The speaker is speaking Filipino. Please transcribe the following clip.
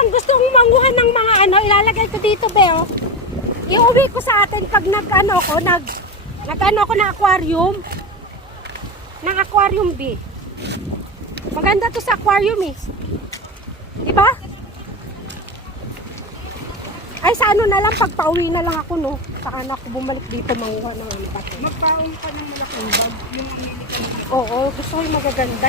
parang gusto kong manguha ng mga ano, ilalagay ko dito, Beo. Iuwi ko sa atin pag nag-ano ko na aquarium. Ng aquarium, B. Maganda to sa aquarium, eh. Diba? Ay, sa ano na lang, pagpa-uwi na lang ako, no? Saan ako bumalik dito manguha ng ano ba? Magpaong ka ng malaking bag, yung umili ka ng Oo, gusto ko yung magaganda.